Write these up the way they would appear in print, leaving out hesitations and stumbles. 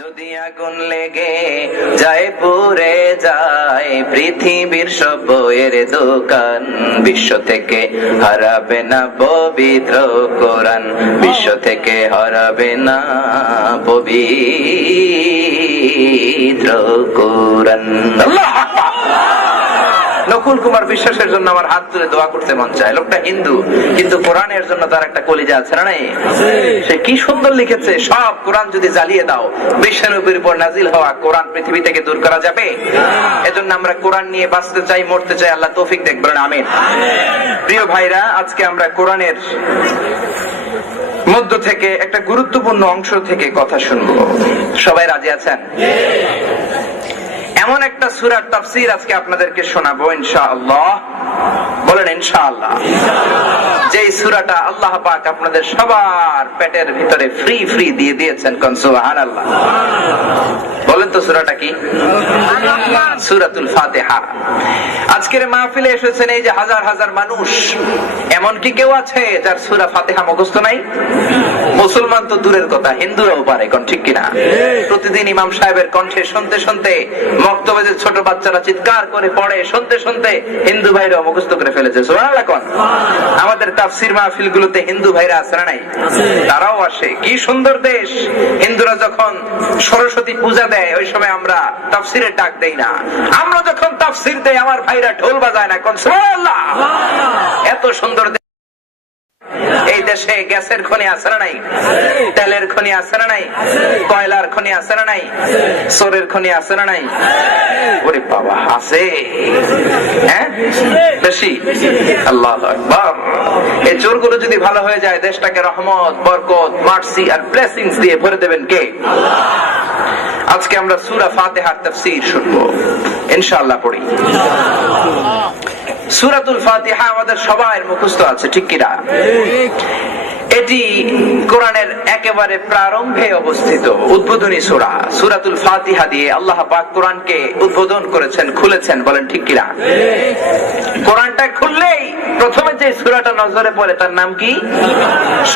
যদি আগুন লেগে যায় পুড়ে যায় পৃথিবীর সব বইয়ের দোকান, বিশ্ব থেকে হারাবে না পবিত্র কোরআন, বিশ্ব থেকে হারাবে না পবিত্র কোরআন। আল্লাহু আকবার। নকুল কুমার বিশ্বাসের জন্য আমার হাত তুলে দোয়া করতে মন চায়। লোকটা হিন্দু, কিন্তু কোরআনের জন্য তার একটা কলিজা আছে না নাই? সে কি সুন্দর লিখেছে, সব কোরআন যদি জ্বালিয়ে দাও বিশ্বনবীর উপর নাজিল হওয়া কোরআন পৃথিবী থেকে দূর করা যাবে? এজন্য আমরা কোরআন নিয়ে বাঁচতে চাই, মরতে চাই। আল্লাহ তৌফিক দেখ, বলেন আমিন। প্রিয় ভাইরা, আজকে আমরা কোরআনের মধ্য থেকে একটা গুরুত্বপূর্ণ অংশ থেকে কথা শুনবো। সবাই রাজি আছেন? এমন একটা সূরার তাফসীর আজকে আপনাদেরকে শোনাবো ইনশাআল্লাহ। বলেন ইনশাআল্লাহ। যে সূরাটা আল্লাহ পাক আপনাদের সবার পেটের ভিতরে ফ্রি ফ্রি দিয়ে দিয়েছেন, কোন সুবহানাল্লাহ। বলেন তো সূরাটা কি? সূরাতুল ফাতিহা। আজকের মাহফিলে এসেছেন এই যে হাজার হাজার মানুষ, এমন কি কেউ আছে যার সূরা ফাতিহা মুখস্থ নাই? মুসলমান তো দূরের কথা, হিন্দুরাও পারে, কোন ঠিক কিনা? প্রতিদিন ইমাম সাহেবের কণ্ঠে শুনতে শুনতে, মক্তবে যে ছোট বাচ্চারা চিৎকার করে পড়ে শুনতে শুনতে হিন্দু ভাইরাও মুখস্থ করে ফেলেছে। সুবহানাল্লাহ। কোন আমাদের তাফসীর মাহফিল গুলোতে হিন্দু ভাইরা আছে না নাই? তারাও আসে। কি সুন্দর দেশ। হিন্দুরা যখন সরস্বতী পূজা দেয় ওই সময় আমরা তাফসীরের ডাক দেই না, আমরা যখন তাফসীর দেই আমার ভাইরা ঢোল বাজায় না। কোন সুবহানাল্লাহ। এত সুন্দর। এই দেশে গ্যাসের খনি আছে না নাই? তেলের খনি আছে না নাই? কয়লার খনি আছে না নাই? সোরের খনি আছে না নাই? ওরে বাবা, আছে। হ্যাঁ, বেশি। আল্লাহু আকবার। এই চোরগুলো যদি ভালো হয়ে যায়, দেশটাকে রহমত, বরকত, মার্সি আর ব্লেসিংস দিয়ে ভরে দেবেন কে? আজকে আমরা সূরা ফাতিহার তাফসীর শুনবো ইনশাআল্লাহ। পড়ি। সূরাতুল ফাতিহা আমাদের সবার মুখস্থ আছে, ঠিক কিনা? এটি কোরআনের একেবারে প্রারম্ভে অবস্থিত উদ্বোধনী সূরা। সূরাতুল ফাতিহা দিয়ে আল্লাহ পাক কোরআনকে উদ্বোধন করেছেন, খুলেছেন। বলেন ঠিক কিনা? কোরআনটা খুললেই প্রথমে যে সূরাটা নজরে পড়ে তার নাম কি?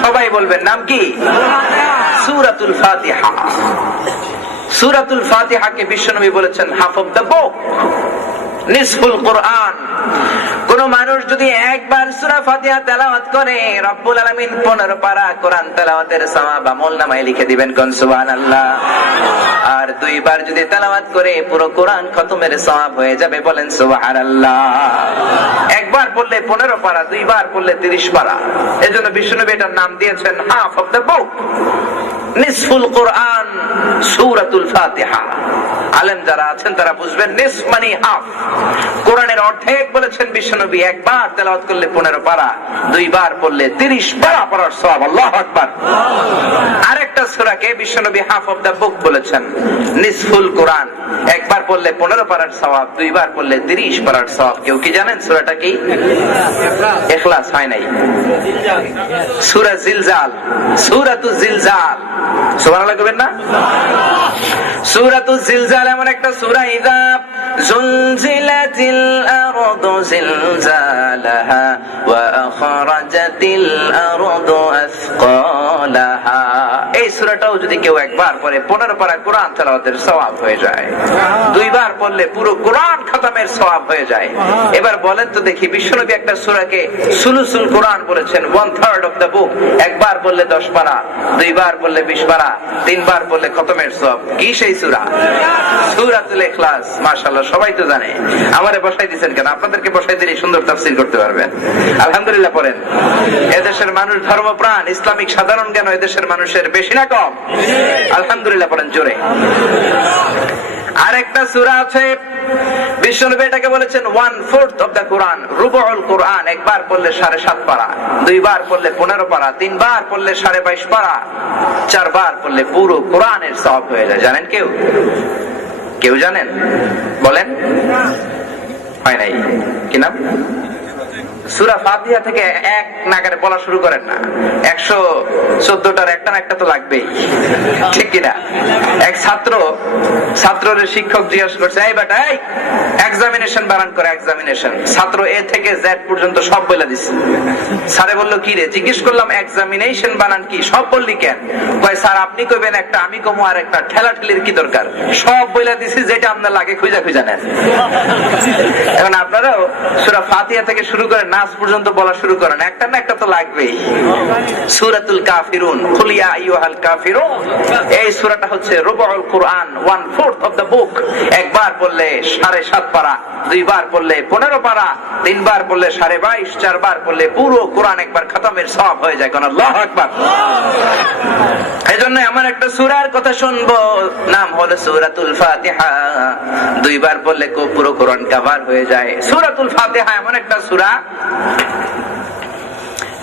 সবাই বলবেন, নাম কি? সূরাতুল ফাতিহা। সূরাতুল ফাতিহাকে বিশ্বনবী বলেছেন হাফ অফ দ্য বুক, নিসফুল কোরআন। কোন মানুষ যদি একবার সূরা ফাতিহা তেলাওয়াত করে, রব্বুল আলামিন 15 পারা কোরআন তেলাওয়াতের সওয়াব আমলনামায় লিখে দিবেন। কোন সুবহানাল্লাহ। আর দুইবার যদি তেলাওয়াত করে পুরো কোরআন খতমের সওয়াব হয়ে যাবে। বলেন সুবহানাল্লাহ। একবার পড়লে 15 পারা, দুইবার পড়লে 30 পারা। এজন্য বিশ্বনবী এটার নাম দিয়েছেন হাফ অফ দ্য বুক, নিসফুল কোরআন, সূরাতুল ফাতিহা। আলেম যারা আছেন তারা বুঝবেন, নিসফ মানে হাফ। কোরআনের অর্ধেক বলেছেন বিশ্বনবী। একবার তেলাওয়াত করলে 15 পারা, দুইবার পড়লে 30 পারা পড়ার সওয়াব। আল্লাহু আকবার। আরেকটা সূরাকে বিশ্বনবী হাফ অফ দা বুক বলেছেন, নিসফুল কোরআন। একবার পড়লে 15 পারার সওয়াব, দুইবার পড়লে 30 পারার সওয়াব। কেউ কি জানেন সূরাটা কি? ইখলাস। হয় নাই? সূরা জিলজাল, সূরাতুল জিলজাল। সুবহানাল্লাহ কইবেন না? সূরাতুল জিলজাল এমন একটা সূরা, ইযা জুলজিলাতিল আরদু জিলজালাহা ওয়া আখরাজাতিল আরদু আসকালাহা। এই সূরাটাও যদি কেউ একবার পড়ে 15 পারা কোরআন তেলাওয়াতের সওয়াব হয়ে যায়। দুইবার পড়লে পুরো কোরআন খতমের সওয়াব হয়ে যায়। এবার বলেন তো দেখি, বিশ্বনবী একটা সূরাকে সুলুসুল কোরআন বলেছেন, 1/3 অফ দ্য বুক। একবার পড়লে 10 পারা, দুইবার পড়লে 20 পারা, তিনবার পড়লে খতমের সওয়াব। কি সেই সূরা? সূরাতুল ইখলাস। মাশাআল্লাহ, সবাই তো জানে। আমারে বসাই দিয়েছেন কেন? আপনাদেরকে বসাই দিলে সুন্দর তাফসীর করতে পারবেন। আলহামদুলিল্লাহ পড়েন। এদেশের মানুষ ধর্মপ্রাণ, ইসলামিক সাধারণ জ্ঞান এদেশের মানুষের বেশি না কম? আলহামদুলিল্লাহ পড়েন জোরে। আরেকটা সূরা আছে, বিশ্বনবী এটাকে বলেছেন 1/4 অফ দ্য কোরআন, রুবুল কোরআন। একবার পড়লে 7.5 পারা, দুইবার পড়লে 15 পারা, তিনবার পড়লে 22.5 পারা, চারবার পড়লে পুরো কোরআনের সওয়াব হয়ে যায়। জানেন কেউ? কেউ জানেন? বলেন। হয় নাই? কি নাম? সূরা ফাতিহা থেকে এক নাগারে বলা শুরু করেন না। 14টার একটা না একটা তো লাগবেই, ঠিক কিনা? এক ছাত্রের শিক্ষক জিজ্ঞাসা করছে, এই বেটা এই এক্সামিনেশন বানান করে এক্সামিনেশন। ছাত্র এ থেকে জেড পর্যন্ত সব বলে দিচ্ছে। স্যারে বললো কি রে? জিজ্ঞেস করলাম এক্সামিনেশন বানান কি, সব বললি কেন? কয় স্যার আপনি কইবেন একটা, আমি কমু আর একটা, ঠেলাঠেলির কি দরকার, সব বলে দিছি, যেটা আপনার লাগে খুঁজা খুঁজা নেন। এখন আপনারাও সূরা ফাতিহা থেকে শুরু করে নাস পর্যন্ত বলা শুরু করেন, একটা না একটা তো লাগবেই। সূরাতুল কাফিরুন, কুল ইয়া আইয়ুহাল কাফিরুন, এই সূরাটা হচ্ছে রুবুল কোরআন, 1/4 অফ দ্য বুক। একবার পড়লে 7.5 পারা, দুইবার পড়লে 15 পারা, তিনবার পড়লে 22.5, চারবার পড়লে পুরো কোরআন একবার খতমের সওয়াব হয়ে যায়। কোন আল্লাহু আকবার। এজন্য আমার একটা সূরার কথা শুনবো, নাম হলো সূরাতুল ফাতিহা। দুইবার পড়লে পুরো কোরআন কভার হয়ে যায়। সূরাতুল ফাতিহা এমন একটা সূরা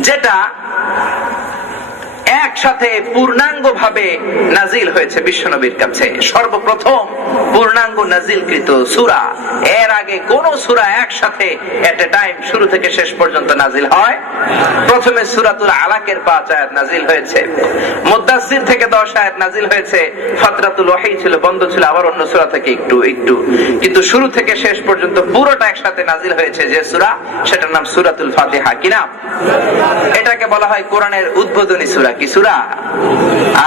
যেটা একসাথে পূর্ণাঙ্গ ভাবে নাজিল হয়েছে বিশ্বনবীর কাছে, সর্বপ্রথম পূর্ণাঙ্গ নাজিলকৃত সূরা। এর আগে কোন সূরা একসাথে এট এ টাইম শুরু থেকে শেষ পর্যন্ত নাজিল হয়? প্রথমে সূরাতুল আলাকের 5 আয়াত নাজিল হয়েছে, মুদ্দাসসির থেকে 10 আয়াত নাজিল হয়েছে, ফাতরাতুল ওয়াহী ছিল, বন্ধ ছিল, আবার অন্য সূরা থেকে একটু একটু, কিন্তু শুরু থেকে শেষ পর্যন্ত পুরোটা একসাথে নাজিল হয়েছে যে সূরা, সেটার নাম সূরাতুল ফাতিহা। কি নাম? এটাকে বলা হয় কোরআনের উদ্বোধনী সূরা। কি সূরা?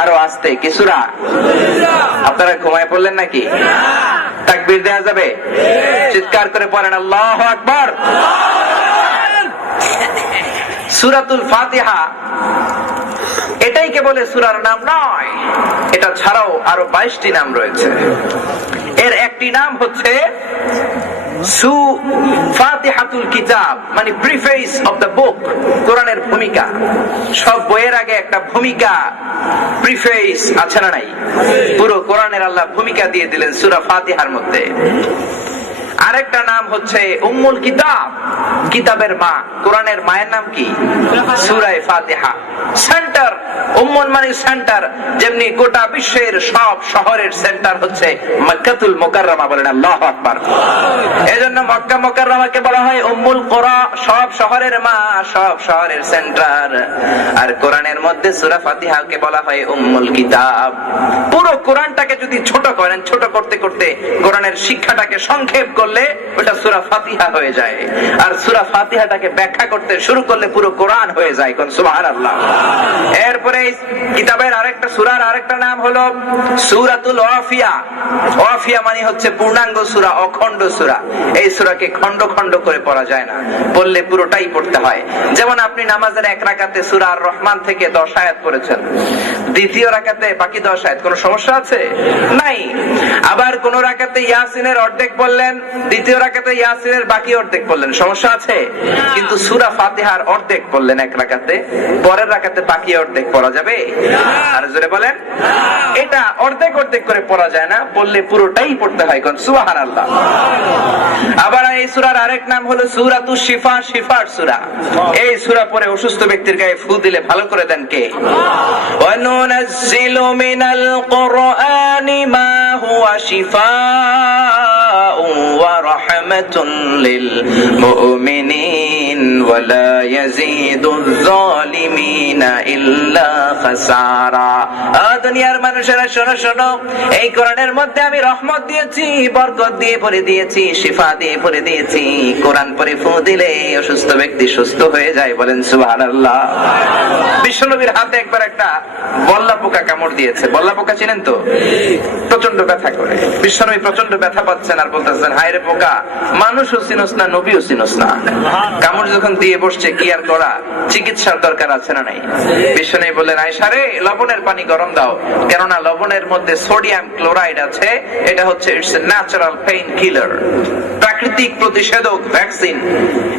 আরো আস্তে, কি সূরা? আপনারা ঘুমায় পড়লেন নাকি? তাকবীর দেয়া যাবে? চিৎকার করে পড়েন আল্লাহু আকবার। সূরাতুল ফাতিহা এটাই কেবল সূরার নাম নয়, এটা ছাড়াও আরো 22টি নাম রয়েছে। এর একটি নাম হচ্ছে ফাতিহাতুল কিতাব, মানে প্রিফেস অফ দ্য বুক, কোরআনের ভূমিকা। সব বইয়ের আগে একটা ভূমিকা, প্রিফেস আছে না নাই? পুরো কোরআনের আল্লাহ ভূমিকা দিয়ে দিলেন সূরা ফাতিহার মধ্যে। আরেকটা নাম হচ্ছে উম্মুল কিতাব, কিতাবের মা। কোরআনের মায়ের নাম কি? সূরা ফাতিহা। সেন্টার, উম্মুল মানে সেন্টার, যেমনি গোটা বিশ্বের সব শহরের সেন্টার হচ্ছে মক্কাতুল মুকাররমা। বলেন আল্লাহু আকবার। এজন্য মক্কা মুকাররমাকে বলা হয় উম্মুল কুরা, সব শহরের মা, সব শহরের সেন্টার। আর কোরআনের মধ্যে সূরা ফাতিহাকে বলা হয় উম্মুল কিতাব। পুরো কোরআনটাকে যদি ছোট করেন, ছোট করতে করতে কোরআনের শিক্ষাটাকে সংক্ষেপ করলে ওটা সূরা ফাতিহা হয়ে যায়। আর সূরা ফাতিহাটাকে ব্যাখ্যা করতে শুরু করলে পুরো কোরআন হয়ে যায়। কোন সুবহানাল্লাহ। এরপরে কিতাবের আরেকটা সূরার আরেকটা নাম হলো সূরাতুল ওয়াফিয়া। ওয়াফিয়া মানে হচ্ছে পূর্ণাঙ্গ সূরা, অখণ্ড সূরা। এই সূরাকে খণ্ড খণ্ড করে পড়া যায় না, পড়লে পুরোটাই পড়তে হয়। যেমন আপনি নামাজের এক রাকাতে সূরা আর রহমান থেকে 10 আয়াত পড়েছেন, দ্বিতীয় রাকাতে বাকি 10 আয়াত, কোনো সমস্যা আছে? নাই। আবার কোন রাকাতে ইয়াসিনের অর্ধেক পড়লেন, দ্বিতীয় রাকাতে ইয়াসিনের বাকি অর্ধেক পড়লেন, সমস্যা আছে? কিন্তু সূরা ফাতিহার অর্ধেক পড়লেন এক রাকাতে, পরের রাকাতে বাকি অর্ধেক পড়া যাবে? আর জোরে বলেন। এটা অর্ধেক অর্ধেক করে পড়া যায় না, পড়লে পুরোটাই পড়তে হয়। কোন সুবহানাল্লাহ। আবার এই সূরার আরেক নাম হলো সূরাতুশ শিফা, শিফার সূরা। এই সূরা পড়ে অসুস্থ ব্যক্তির গায়ে ফু দিলে ভালো করে দেন কে? ওয়া নুনাজ্জিলু মিনাল কুরআনি মা হুয়া শিফাউন ওয়া রাহমাতুন লিল মুমিনিন ওয়া লা ইয়াজিদুয যালিমিনা ইল্লা খাসারা। দুনিয়ার মানুষেরা শোনো শোনো, এই কোরআনের মধ্যে আমি রহমত দিয়েছি, বরকত দিয়ে ভরে দিয়েছি, শিফা দিয়ে ভরে দিয়েছি। কোরআন পড়ে ফু দিলে অসুস্থ ব্যক্তি সুস্থ হয়ে যায়। বলেন সুবহানাল্লাহ। বিশ্বনবীর হাতে একবার একটা বল্লা পোকা কামড় দিয়েছে। বল্লা পোকা চিনেন তো? প্রচন্ড ব্যথা করে। বিশ্বনবী প্রচন্ড ব্যথা পাচ্ছেন আর বলতেছেন, হায় রে পোকা, মানুষও চিনোস না, নবীও চিনোস না। কামড় যখন দিয়ে বসছে, কি আর করা, চিকিৎসার দরকার আছে না নাই? বিশ্বনবী বললেন, আয়েশা রে, লবণের পানি গরম দাও, কেননা লবণের মধ্যে সোডিয়াম ক্লোরাইড আছে। এটা হচ্ছে it's a natural pain killer, প্রাকৃতিক প্রতিষেধক, ভ্যাকসিন।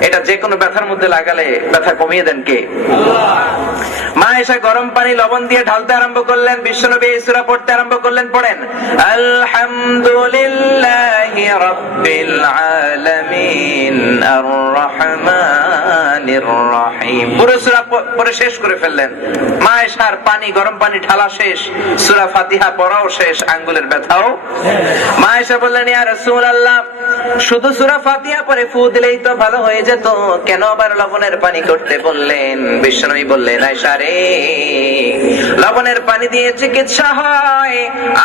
এটা যে কোনো ব্যথার মধ্যে লাগালে ব্যথা কমিয়ে দেন কে? মা আয়েশা গরম পানি লবণ দিয়ে ঢালতে আরম্ভ করলেন। বিশ্বনবী এই সূরা পড়তে আরম্ভ করলেন। পড়েন, আলহামদুলিল্লাহি রাব্বিল আলামিন আর রহমানির রহিম। পুরো সূরা পড়ে শেষ করে ফেললেন। মা আয়েশার পানি, গরম পানি ঢালা শেষ, সূরা ফাতিহা পড়াও শেষ, আঙ্গুলের ব্যথাও। মা আয়েশা বললেন, ইয়া রাসূলুল্লাহ, শুধু সূরা ফাতিহা পড়ে ফু দিলেই তো ভালো হয়ে যেত, কেন আবার লবণের পানি করতে বললেন? বিশ্বনবী বললেন, আয়েশা রে, লবণের পানি দিয়ে চিকিৎসা হয়,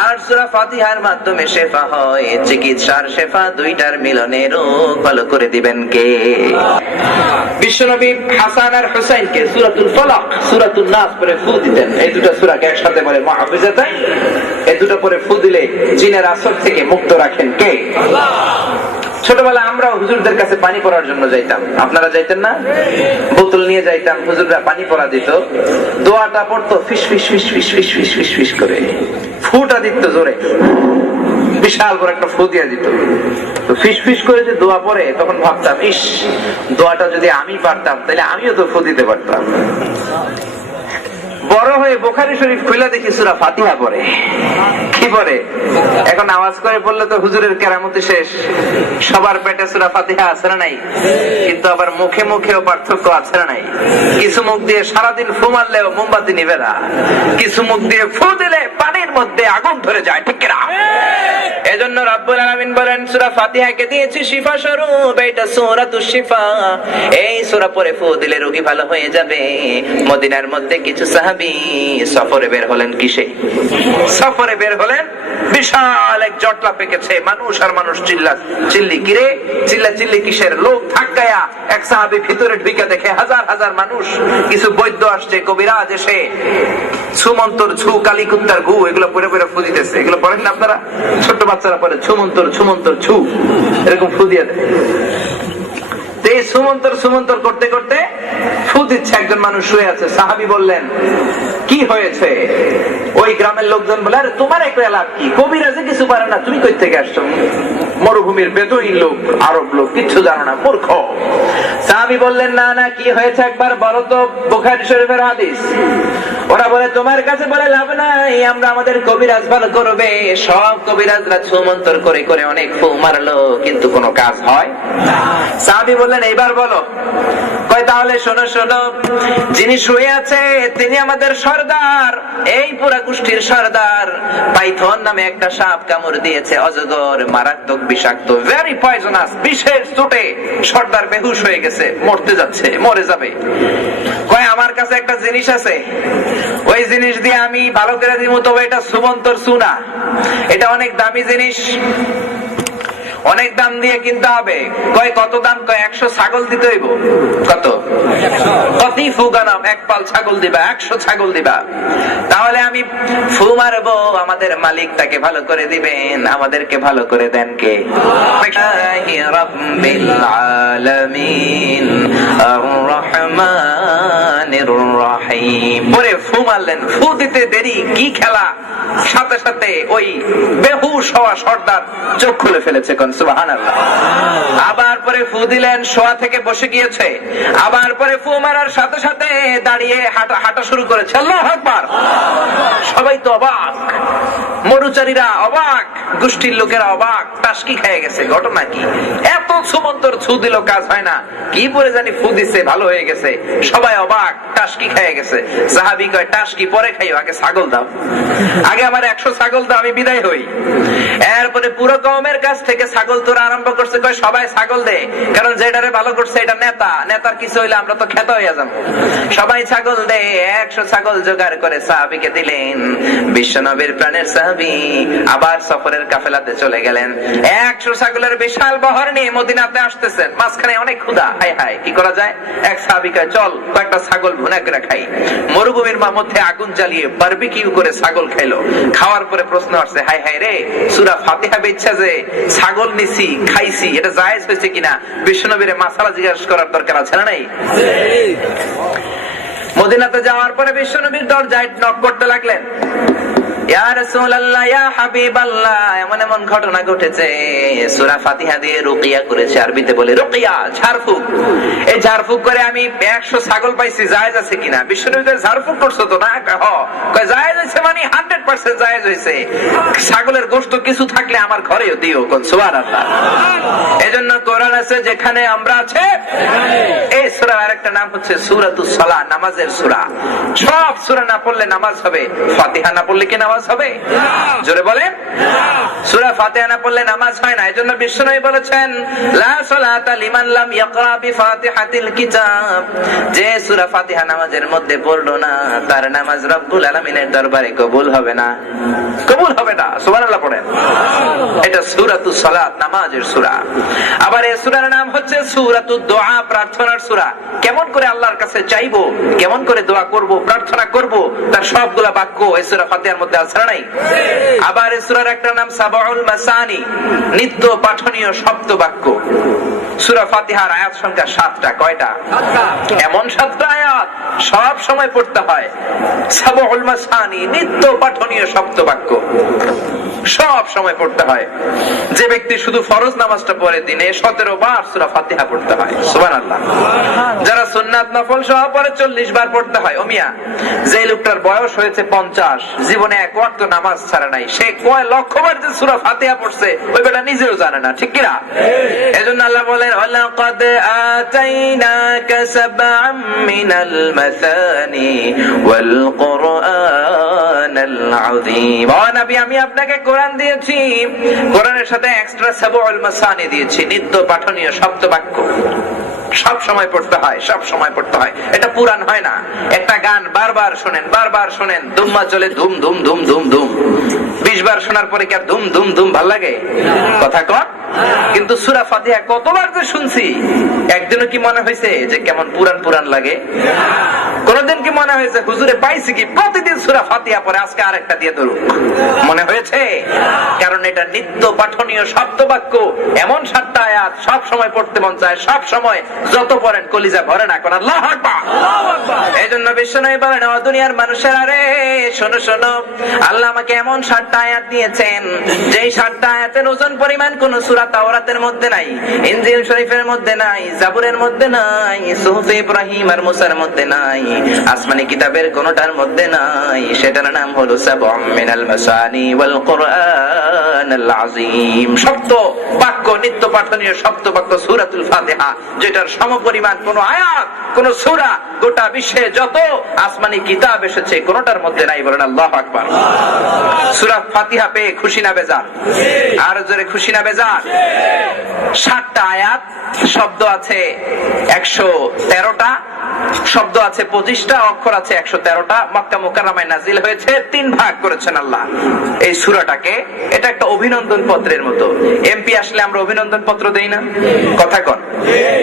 আর সূরা ফাতিহার মাধ্যমে শেফা হয়। চিকিৎসার শেফা দুইটার মিলনে রোগ ভালো করে দিবেন কে? বিশ্বনবী হাসান আর হুসাইনকে সূরাতুল ফালাক, সূরাতুন নাস পড়ে ফু দিতেন। এই দুটো সূরাকে একসাথে বলে মুআউযিজাতাইন। এই দুটো পড়ে ফু দিলে জিনের আসর থেকে মুক্ত রাখেন কে? আল্লাহ। ছোটবেলা আমরাও হুজুরদের কাছে পানি পড়ার জন্য যাইতাম, আপনারা যাইতেন না? বোতল নিয়ে যাইতাম, হুজুররা পানি পড়া দিত, দোয়াটা পড়তো ফিস ফিস ফিস ফিস ফিস ফিস ফিস ফিস করে, ফুটা দিত জোরে, বিশাল বড় একটা ফু দিয়ে দিত। তো ফিস ফিস করে যে দোয়া পড়ে, তখন ভাবতাম ইস, দোয়াটা যদি আমি পারতাম তাহলে আমিও তো ফু দিতে পারতাম। বড় হয়ে বুখারী শরীফ খুলে দেখি সূরা ফাতিহা পড়ে। কি পড়ে? এখন আওয়াজ করে পড়লে তো হুজুরের কেরামতি শেষ। সবার পেটে সূরা ফাতিহা আছে না নাই? কিন্তু আবার মুখে মুখেও পার্থক্য আছে না নাই? কিছু মুখ দিয়ে সারাদিন ফু মারলেও মোমবাতি নিবে না, কিছু মুখ দিয়ে ফু দিলে পানির মধ্যে আগুন ধরে যায়, ঠিক কিনা? এজন্য রব্বুল আলামিন বলেন সূরা ফাতিহাকে দিয়েছি শিফা স্বরূপ, এটা সূরাতুশ শিফা। এই সূরা পড়ে ফু দিলে রোগী ভালো হয়ে যাবে। মদিনার মধ্যে কিছু সাহাবী সফরে বের হলেন। কিসে সফরে বের হলেন? বিশাল এক জটলা পেকেছে, মানুষ আর মানুষ চিল্লা চিল্লি। কিরে চিল্লা চিল্লি কিসের? লোক ধাক্কায়া এক সাহাবী ভিতরে ঢুকে দেখে হাজার হাজার মানুষ। কিছু বৈদ্য আসছে, কবিরাজ এসে ছুমন্তর, ছু, কালীকুত্তার ঘু, এগুলো পরে পরে ফু দিতেছে। এগুলো পড়েন না আপনারা? ছোট্ট বাচ্চারা পরে ছুমন্তর ছুমন্তর ছু, এরকম ফু দিয়ে দেয়। এই সুমন্তর সুমন্তর করতে করতে ফু দিচ্ছে, একজন মানুষ শুয়ে আছে। সাহাবী বললেন কি হয়েছে? ওই গ্রামের লোকজন বলে আরে তোমার একটা লাভ কি, কবিরাজে কিছু পারে না, তুমি কই থেকে আসছো? মরুভূমির বেদুইন লোক, আরব লোক, কিচ্ছু জানো না, মূর্খ। সাহাবী বললেন না না, কি হয়েছে একবার বলো তো, বুখারী শরীফের হাদিস। ওরা বলে তোমার কাছে বলে লাভ নাই, আমরা আমাদের কবিরাজ ভালো করবে। সব কবিরাজরা ছুমন্তর করে করে অনেক ফু মারলো, কিন্তু কোনো কাজ হয় না। সাহাবী বললেন এইবার বলো। কয় তাহলে শোনো শোনো, যিনি শুয়ে আছে তিনি আমাদের সর্দার, এই পুরা গোষ্ঠীর সর্দার। পাইথন নামে একটা সাপ কামড় দিয়েছে, অজগর, মারাত্মক বিষাক্ত, ভেরি পয়জনাস। বিশেষ চোটে সর্দার বেহুশ হয়ে গেছে, মরতে যাচ্ছে, মরে যাবে। কয় আমার কাছে একটা জিনিস আছে, ওই জিনিস দিয়ে আমি ভালো করে দিব, তবে এটা সুমন্তর সুনা, এটা অনেক দামি জিনিস, অনেক দাম দিয়ে কিনতে হবে। কয় কত দাম? কয় 100 ছাগল দিতে হইব। কত? কতি ফুগানাম, এক পাল ছাগল দিবা, 100 ছাগল দিবা। তাহলে আমি ফু মারবো, আমাদের মালিক তাকে ভালো করে দিবেন, আমাদেরকে ভালো করে দেন কে? রাব্বিল আলামিন আর রহমানির রহিম। পরে ফু মারলেন। ফু দিতে দেরি, কি খেলা, সাথে সাথে ওই বেহুশ হওয়া সর্দার চোখ খুলে ফেলেছে। সুবহানাল্লাহ। আবার পরে ফু দিলেন, শোয়া থেকে বসে গিয়েছে। আবার পরে ফু মারার সাথে সাথে দাঁড়িয়ে হাঁটা শুরু করেছে। আল্লাহু আকবার। সবাই তো অবাক, মরুচারীরা অবাক, গোষ্ঠীর লোকেরা অবাক, টাসকি খেয়ে গেছে। ঘটনা কি? এত সুমন্তর ছু দিল, কাজ হয় না, কি পরে জানি ফু দিছে, ভালো হয়ে গেছে। সবাই অবাক, টাসকি খেয়ে গেছে। সাহাবী কয় টাসকি পরে খাইও, আগে ছাগল দাও, আগে আমার 100 ছাগল দাও, আমি বিদায় হই। এরপরে পুরো কওমের কাছ থেকে ছাগল তোরা আরম্ভ করছে। কয় সবাই ছাগল দে, কারণ যেটারে ভালো করছে এটা নেতা, নেতার কিছু হইলে আমরা তো খেতে হইয়া যাবো। সবাই ছাগল দে। 100 ছাগল জোগাড় করে সাহাবীকে দিলেন। বিশ্বনবীর প্রাণের সাহাবী আবার সফরের কাফেলাতে চলে গেলেন। 100 ছাগলের বিশাল বহর নিয়ে মদিনাতে আসতেছেন। মাঝখানে অনেক ক্ষুধা, হায় হায় কি করা যায়? এক সাহাবী কয় চল কয়েকটা ছাগল ভুনা করে খাই। মরুভূমির মধ্যে আগুন জ্বালিয়ে বারবিকিউ করে ছাগল খাইলো। খাওয়ার পরে প্রশ্ন আসছে, হায় হায় রে, সূরা ফাতিহা বেচ্ছা যে ছাগল নিছি, খাইছি, এটা জায়েজ হয়েছে কিনা? বিশ্বনবীর মাসালা জিজ্ঞাসা করার দরকার আছে না নাই? মদিনাতে যাওয়ার পরে বিশ্বনবীর দরজায় নক করতে লাগলেন। ইয়া রাসূলুল্লাহ, ইয়া হাবিবাল্লাহ, এমন এমন ঘটনা ঘটেছে। সূরা ফাতিহা দিয়ে রুকিয়া করেছে, আরবিতে বলে রুকিয়া, ঝাড়ফুঁক। এই ঝাড়ফুঁক করে আমি 100 ছাগল পাইছি, জায়েজ আছে কিনা? বিশ্বনবী ঝাড়ফুঁক করছো তো না? কয় জায়েজ হইছে, মানে 100% জায়েজ হইছে। ছাগলের গোশত কিছু থাকলে আমার ঘরেও দিও। কোন সুবহানাল্লাহ। এজন্য কোরআন আছে যেখানে আমরা আছে। এই সূরার আরেকটা নাম হচ্ছে সূরাতুস সালাহ, নামাজের সূরা। সব সূরা না পড়লে নামাজ হবে, ফাতিহা না পড়লে কি নামাজ নামাজ হবে? জোরে বলেন। সূরা ফাতিহা না পড়লে নামাজ হয় না। এজন্য বিশ্বনবী বলেছেন, লা সালাতা লিমান লাম ইয়াকরা বিফাতিহাতিল কিতাব, যে সূরা ফাতিহা নামাজের মধ্যে পড়লো না তার নামাজ রব্বুল আলামিনের দরবারে কবুল হবে না, কবুল হবে না। সুবহানাল্লাহ পড়েন। এটা সূরাতুস সালাত, নামাজের সূরা। আবার এই সূরার নাম হচ্ছে সূরাতুদ দুআ, প্রার্থনার সূরা। কেমন করে আল্লাহর কাছে চাইবো, কেমন করে দোয়া করব, প্রার্থনা করব, তার সবগুলা বাক্য এই সূরা ফাতিহার মধ্যে আছে না নাই? আবার এই সূরার একটা নাম সাবাউল মাসানি, নিত্য পাঠনীয় শব্দ বাক্য। সূরা ফাতিহার আয়াত সংখ্যা 7টা। কয়টা? এমন 7টা আয়াত সব সময় পড়তে হয়। সাবাউল মাসানি, নিত্য পাঠনীয় শব্দ বাক্য, সব সময় পড়তে হয়। যে ব্যক্তি শুধু ফরজ নামাজটা পড়ে দিনে 17 বার সূরা ফাতিহা পড়তে হয়। সুবহানাল্লাহ। যারা সুন্নাত নফল সহ পড়ে 40 বার পড়তে হয়। ও মিয়া, যে লোকটার বয়স হয়েছে 50, জীবনে এক ওয়াক্ত নামাজ ছাড়া নাই, সে কয় লক্ষবার যে সূরা ফাতিহা পড়ছে ওই বেটা নিজেও জানে না, ঠিক কি না? এজন্য আল্লাহ বলেন, ওয়ালাকাদ আতাইনাকা সাবআম মিনাল মাসানি ওয়াল কুরআনাল আযীম। ও নবী, আমি আপনাকে কোরআন দিয়েছি, কোরআনের সাথে এক্সট্রা সাবউল মাসানি দিয়েছি, নিত্য পাঠনীয় শব্দ বাক্য। সব সময় পড়তে হয়, সব সময় পড়তে হয়। এটা পুরাণ হয় না। একটা গান বারবার শোনেন, বারবার শোনেন, দুম্মা চলে ধুম ধুম ধুম ধুম ধুম। 20 বার শোনার পরে কি আর ধুম ধুম ধুম ভাল লাগে? কথা কর। কিন্তু সূরা ফাতিহা কতবার যে শুনছি, একদিনও কি মনে হয়েছে যে কেমন পুরাণ পুরাণ লাগে? কোনদিন কি মনে হয়েছে হুজুরে পাইছি কি প্রতিদিন সূরা ফাতিহা পড়ে, আজকে আরেকটা দিয়ে ধরুক? মনে হয়েছে? কারণ এটা নিত্য পাঠনীয় শব্দ বাক্য। এমন 7টা আয়াত সব সময় পড়তে মন চায়, সব সময় যত পড়েন কলিজা ভরে না। কোন আল্লাহু আকবার। এইজন্য বিশ্বনবী বলেন, ও দুনিয়ার মানুষেরা রে, শোনো শোনো, আল্লাহ আমাকে এমন 7টা আয়াত দিয়েছেন, যেই 7টা আয়াতের ওজন পরিমাণ কোন সূরা তাওরাতের মধ্যে নাই, ইনজিল শরীফের মধ্যে নাই, জাবুরের মধ্যে নাই, সুহুফে ইব্রাহিম আর মুসার মধ্যে নাই, আসমানি কিতাবের কোনটার মধ্যে নাই। সেটার নাম হলো সাবউম মিনাল মাসানি ওয়াল কুরআনাল আযীম। শব্দ বাক্য, নিত্য পাঠনীয় শব্দ বাক্য সূরাতুল ফাতিহা, যেটার সমপরিমাণ কোন আয়াত, কোন সূরা গোটা বিশ্বে যত আসমানি কিতাব এসেছে কোনটার মধ্যে নাই। বলেন আল্লাহু আকবার। সূরা ফাতিহা পেয়ে খুশি না বেজার? আর জোরে খুশি না বেজার? 7টা আয়াত, শব্দ আছে 113টা, শব্দ আছে 25টা, অক্ষর আছে 113টা। মক্কা মুকাররমায় নাজিল হয়েছে। 3 ভাগ করেছেন আল্লাহ এই সূরাটাকে। এটা একটা অভিনন্দন পত্রের মতো। এমপি আসলে আমরা অভিনন্দন পত্র দেই না? কথা কন।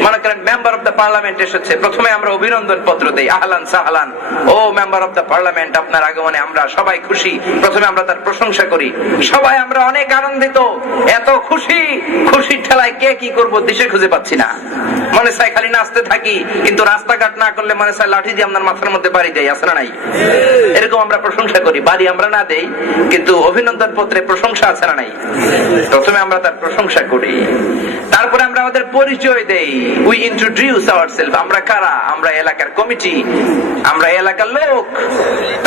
মনে করেন মেম্বার অফ দ্য পার্লামেন্ট এসেছে, প্রথমে আমরা অভিনন্দন পত্র দেই, আহলান সাহলান, ও মেম্বার অফ দ্য পার্লামেন্ট, আপনার আগমনে আমরা সবাই খুশি। প্রথমে আমরা তার প্রশংসা করি, সবাই আমরা অনেক আনন্দিত, এত খুশি, খুশির ঠেলায় কে কি করব দিশে খুঁজে পাচ্ছি না। মনে চাই খালি নাচতে থাকি, কিন্তু রাস্তাঘাট না করলে মনে চাই লাঠি দিয়ে আপনার মাথার মধ্যে বাড়ি দেয়, আছে না নাই? এরকম আমরা প্রশংসা করি। বাড়ি আমরা না দেই, কিন্তু অভিনন্দন পত্রে প্রশংসা আছে না নাই? প্রথমে আমরা তার প্রশংসা করি, তারপরে আমরা আমাদের পরিচয় দেই। We introduce ourself. আমরা কারা? আমরা এলাকার কমিটি, আমরা এলাকার লোক।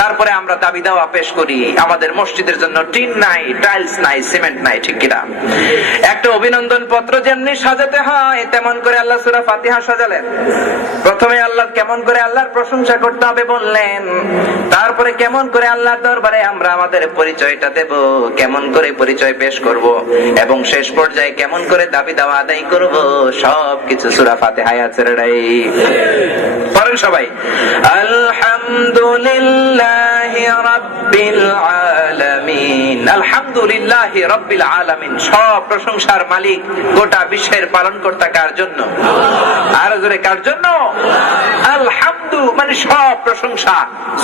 তারপরে আমরা দাবি দাওয়া পেশ করি। আমাদের মসজিদের জন্য টিন নাই, টাইলস নাই, সিমেন্ট নাই, ঠিক কিনা? একটা অভিনন্দন পত্র যেমনি সাজাতে হয় তেমন করে আল্লাহ সূরা ফাতিহা সাজালেন। প্রথমে আল্লাহ কেমন করে আল্লাহর প্রশংসা করতে হবে বললেন, তারপরে কেমন করে আল্লাহর দরবারে আমরা আমাদের পরিচয়টা দেব, কেমন করে পরিচয় পেশ করব, এবং শেষ পর্যায়ে কেমন করে দাবি দাওয়া আদায় করব, সবকিছু সূরা ফাতিহায় আছে রে। পড়েন সবাই, আলহামদুলিল্লাহি রাব্বিল আলামিন। আলহামদুলিল্লাহি রাব্বিল আলামিন। সব প্রশংসার মালিক, গোটা বিশ্বের পালনকর্তা কার জন্য? আর জোরে কার জন্য? আলহামদু মানে সব প্রশংসা।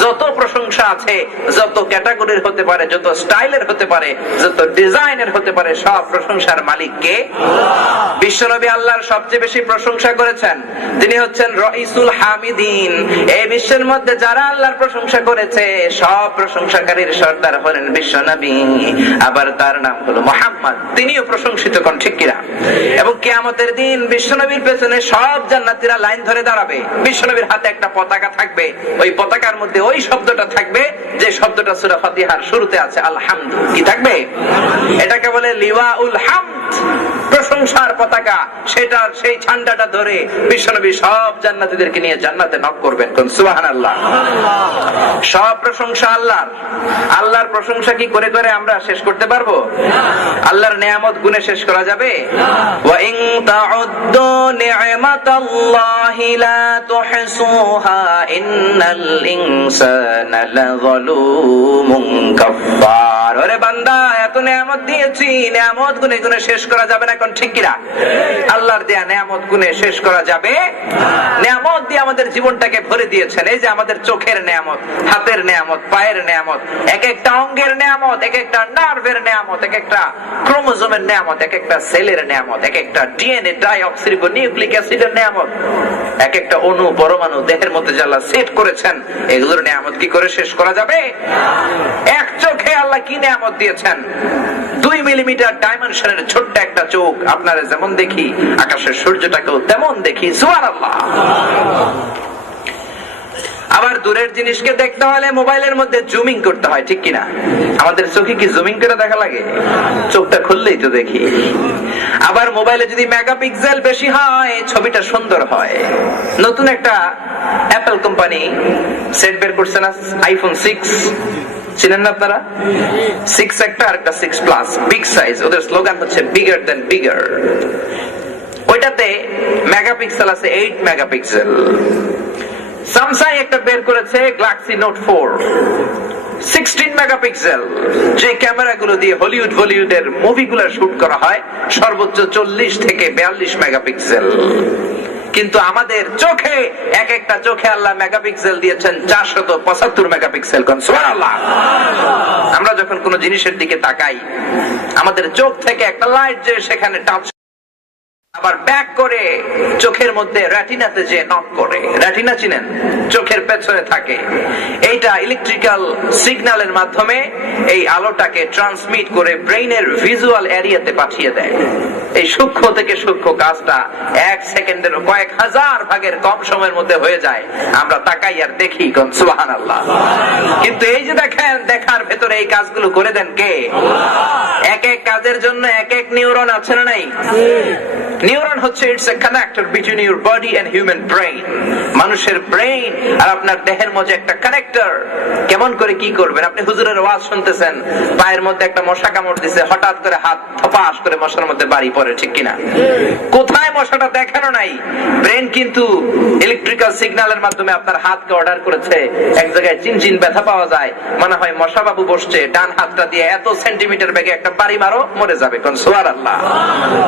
যত প্রশংসা আছে, যত ক্যাটাগরির হতে পারে, যত স্টাইলের হতে পারে, যত ডিজাইনের হতে পারে, সব প্রশংসার মালিক কে? বিশ্বনবী আল্লাহর সবচেয়ে বেশি প্রশংসা করেছেন। তিনি হচ্ছেন রাইসুল হামিদিন। এই বিশ্বের মধ্যে যারা আল্লাহর প্রশংসা করেছে, সব প্রশংসাকারীর সর্দার হলেন বিশ্বনবী। আবার তার নাম হলো মুহাম্মদ, তিনিও প্রশংসিত, কোন ঠিক কিনা? এবং কিয়ামতের দিন বিশ্বনবীর পেছনে সব জান্নাতীরা লাইন ধরে দাঁড়াবে। বিশ্বনবীর হাতে একটা পতাকা থাকবে, ওই পতাকার মধ্যে ওই শব্দটা থাকবে যে শব্দটা সূরা ফাতিহার শুরুতে আছে, আলহামদ। কি থাকবে? এটাকে বলে লিওয়াউল হামদ, প্রশংসার পতাকা। সেটা সেই ঝান্ডাটা ধরে বিশ্বনবী সব জান্নাতীদেরকে নিয়ে জান্নাতে নক করবেন, কোন সুবহানাল্লাহ। সব প্রশংসা আল্লাহর। আল্লাহর প্রশংসা কি করে করে আমরা শেষ করতে পারবো? আল্লাহর নিয়ামত গুণে শেষ করা যাবে? ওয়া ইন তাউদ্দু নি'মাতাল্লাহি লা তুহসুহা ইন্নাল ইনসানা লাযালুমুন কাফফার। ওরে বান্দা, এত নিয়ামত দিয়েছি, নিয়ামত গুণে গুণে শেষ করা যাবে না, কোন ঠিক কিনা? আল্লাহর দেয়া নিয়ামত গুণে শেষ করা যাবে? নিয়ামত দিয়ে আমাদের জীবনটাকে ভরে দিয়েছেন। এই যে আমাদের চোখের নিয়ামত, হাতের নিয়ামত, পায়ের নিয়ামত, এক একটা অঙ্গের নিয়ামত, এক একটা নার্ভের নিয়ামত, এক একটা ক্রোমোজোমের নিয়ামত, এক একটা সেলের নিয়ামত, এক একটা ডিএনএ ডাইঅক্সিরিবো নিউক্লিক অ্যাসিডের নিয়ামত, এক একটা অণু পরমাণু দেহের মধ্যে যে আল্লাহ সেট করেছেন, এগুলোর নিয়ামত কি করে শেষ করা যাবে? এক চোখে আল্লাহ কি নিয়ামত দিয়েছেন! 2 মিলিমিটার ডাইমেনশনের ছোট্ট একটা চোখ। আপনারা যেমন দেখি আকাশের সূর্যটাকেও তেমন দেখি, সুবহানাল্লাহ। আবার দূরের জিনিসকে দেখতে হলে মোবাইলের মধ্যে জুমিং করতে হয়, ঠিক কিনা? আমাদের চোখে কি জুমিং করে দেখা লাগে? চোখটা খুললেই তো দেখি। আবার মোবাইলে যদি মেগাপিক্সেল বেশি হয়, ছবিটা সুন্দর হয়। নতুন একটা অ্যাপল কোম্পানি সেট বের করছে না, আইফোন 6, চিনেন না আপনারা? 6 একটা আর একটা 6 প্লাস, বিগ সাইজ। ওদের স্লোগান হচ্ছে বিগার দেন বিগার। ওইটাতে মেগাপিক্সেল আছে 8 মেগাপিক্সেল। স্যামসাং একটা বের করেছে গ্যালাক্সি নোট 4, 16 মেগাপিক্সেল। যে ক্যামেরাগুলো দিয়ে হলিউডের মুভিগুলো শুট করা হয় সর্বোচ্চ 40 থেকে 42 মেগাপিক্সেল। কিন্তু আমাদের চোখে, এক একটা চোখে আল্লাহ মেগাপিক্সেল দিয়েছেন 475 মেগাপিক্সেল, কোন সুবহানাল্লাহ। আমরা যখন কোনো জিনিসের দিকে তাকাই, আমাদের চোখ থেকে একটা লাইট যে সেখানে টাচ, আবার ব্যাক করে চোখের মধ্যে রেটিনাতে যে নক করে। রেটিনা চিনেন? চোখের পেছনে থাকে। এইটা ইলেকট্রিক্যাল সিগন্যালের মাধ্যমে এই আলোটাকে ট্রান্সমিট করে ব্রেইনের ভিজুয়াল এরিয়াতে পাঠিয়ে দেয়। এই সূক্ষ্ম থেকে সূক্ষ্ম কাজটা 1 সেকেন্ডের কয়েক হাজার ভাগের কম সময়ের মধ্যে হয়ে যায়। আমরা তাকাই আর দেখি, কোন সুবহানাল্লাহ। কিন্তু এই যে দেখেন, দেখার ভেতরে এই কাজগুলো করে দেন কে? এক এক কাজের জন্য এক এক নিউরন আছে না নাই? নিউরন হচ্ছে it's a connector between your body and human brain. মানুষের ব্রেইন আর আপনার দেহের মধ্যে একটা কানেক্টর। কেমন করে কি করবেন? আপনি হুজুরের ওয়াজ শুনতেছেন, পায়ের মধ্যে একটা মশা কামড় দিছে, হঠাৎ করে হাত থপাস করে মশার মধ্যে বাড়ি পড়ে, ঠিক কিনা? কোথায় মশাটা দেখানো নাই, ব্রেইন কিন্তু ইলেকট্রিক্যাল সিগন্যালের মাধ্যমে আপনার হাতকে অর্ডার করেছে। এক জায়গায় চিনচিন ব্যথা পাওয়া যায়, মনে হয় মশা বাবু বসছে, ডান হাতটা দিয়ে এত সেন্টিমিটার বেগে একটা বাড়ি মারো, মরে যাবে, কোন সুবহানাল্লাহ।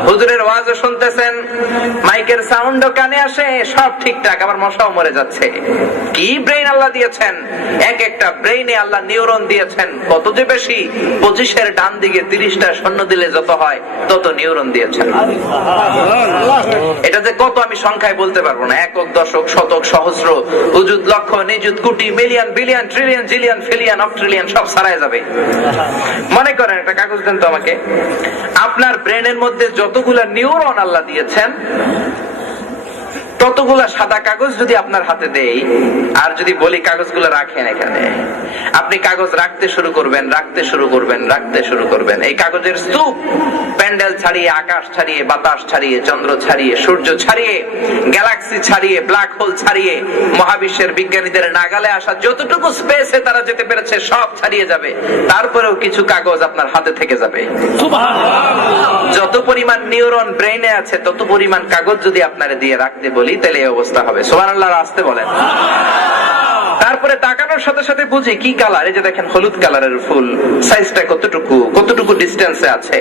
হুজুরের ওয়াজও শুনতেছেন, মাইকের সাউন্ডও কানে আসে, সব ঠিকঠাক, আবার মশাও মরে যাচ্ছে। কি ব্রেইন আল্লাহ দিয়েছেন! এক একটা ব্রেইনে আল্লাহ নিউরন দিয়েছেন কত যে বেশি। 25-এর ডান দিকে 30টা শূন্য দিলে যত হয় তত নিউরন দিয়েছেন। এটা যে কত আমি সংখ্যায় বলতে পারবো না। একক, দশক, শতক, সহস্র, অযুত, লক্ষ, নিযুত, কোটি, মিলিয়ন, বিলিয়ন, ট্রিলিয়ন, জিলিয়ন, ফিলিয়ন, অক্ট্রিলিয়ন সব ছাড়াই যাবে। মনে করেন, একটা কাগজ দেন তো আমাকে। আপনার ব্রেনের মধ্যে যতগুলা নিউরন আল্লাহ দিয়েছেন, ততগুলা সাদা কাগজ যদি আপনার হাতে দেই, আর যদি বলি কাগজগুলো রাখেন এখানে, আপনি কাগজ রাখতে শুরু করবেন, রাখতে শুরু করবেন, রাখতে শুরু করবেন। এই কাগজের স্তূপ প্যান্ডেল ছাড়িয়ে, আকাশ ছাড়িয়ে, বাতাস ছাড়িয়ে, চন্দ্র ছাড়িয়ে, সূর্য ছাড়িয়ে, গ্যালাক্সি ছাড়িয়ে, ব্ল্যাক হোল ছাড়িয়ে, মহাবিশ্বের বিজ্ঞানীদের নাগালে আসা যতটুকু স্পেসে তারা যেতে পেরেছে সব ছাড়িয়ে যাবে। তারপরেও কিছু কাগজ আপনার হাতে থেকে যাবে। যত পরিমাণ নিউরন ব্রেইনে আছে, তত পরিমাণ কাগজ যদি আপনারে দিয়ে রাখতে বলি, তাহলে এই অবস্থা হবে। সুবহানাল্লাহ, আসতে বলেন। তারপরে তাকানোর সাথে সাথে বুঝি কি কালার। এই যে দেখেন, হলুদ কালারের ফুল, সাইজটা কতটুকু, কতটুকু ডিস্টেন্সে আছে,